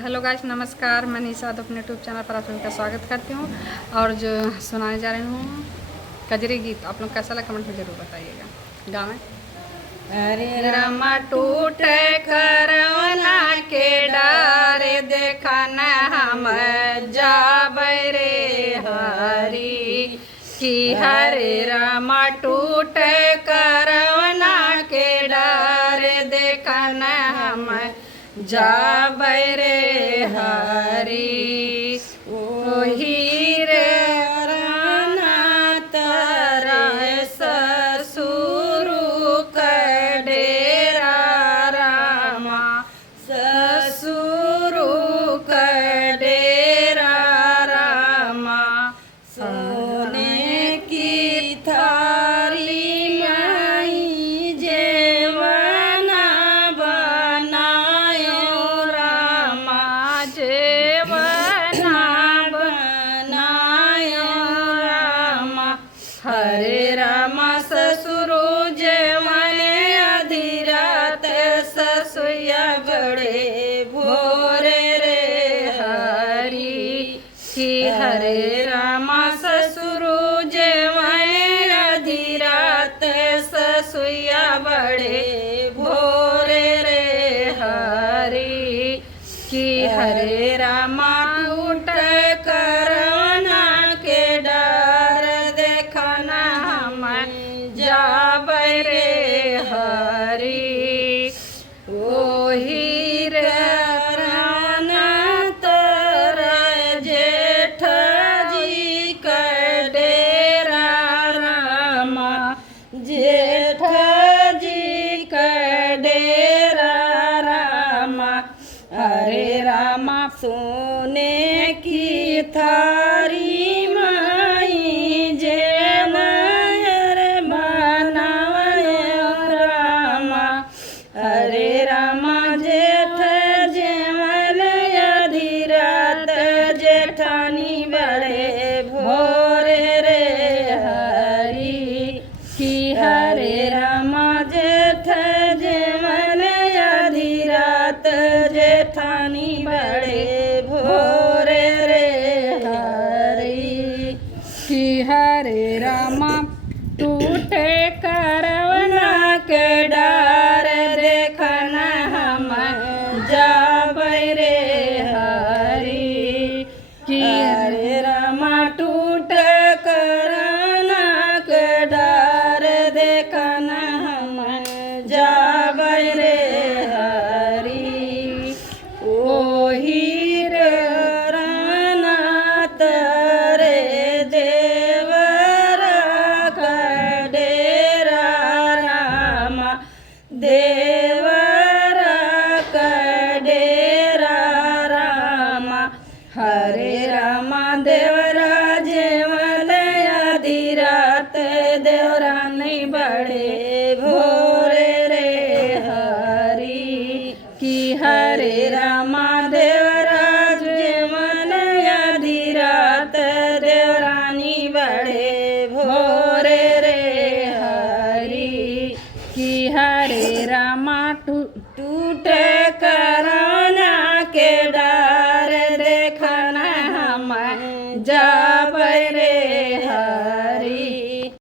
Hello guys, नमस्कार। मैं निशा अपने यूट्यूब चैनल पर आप सभी का स्वागत करती हूँ। और जो सुनाने जा रही हूँ कजरी गीत, आप लोग कैसा लगा कमेंट में ज़रूर बताइएगा। गाँव हरे रमा टूटे करवना के डारे देखन हम जाबै रे हरी कि हरे रमा टूटे करवना के डारे देखन हम जाबै रे हरी ओही रे राना तारा ससुरु का डेरा रामा ससुरु का डेरा रामा सोने की थाली माई जेवना बनायो रामा जेवना बनायो रामा हरे रामा ससुरु जेवने अधिरात ससुया बड़े भोरे रे हरी कि हरे रामा ससुरु जेवने अधिरात ससुया बड़े भोरे रे हरी कि हरे रामा टूट करवना के डर देखना हम जाबै रे हरी ओही रे राना तोरा जेठ जी का डेरा रामा जेठ जी का डेरा रामा हरे रामा सोने की थारी माई जेवर बनायो रामा हरे रामा जेठ जेमल अधिरात जेठानी बड़े भोरे रे हरी कि हरे रामा जेठ जेमल अधिरात जेठानी बड़े भोरे रे हरी कि हरे रामा टूटे करवना के डार देखना हम जाबै रे हरी कि हरे रामा टूट करवना के डार देखना हम जाबै रे हरी ओही रे राना तरे देवरा का डेरा रामा देवरा का डेरा रामा हरे रामा देवरा जेवल अधिरात देवरानी बड़े भोरे रे हरी कि हरे रामा देवरा जेवल अधिरात देवरानी बड़े भोरे रे हरी कि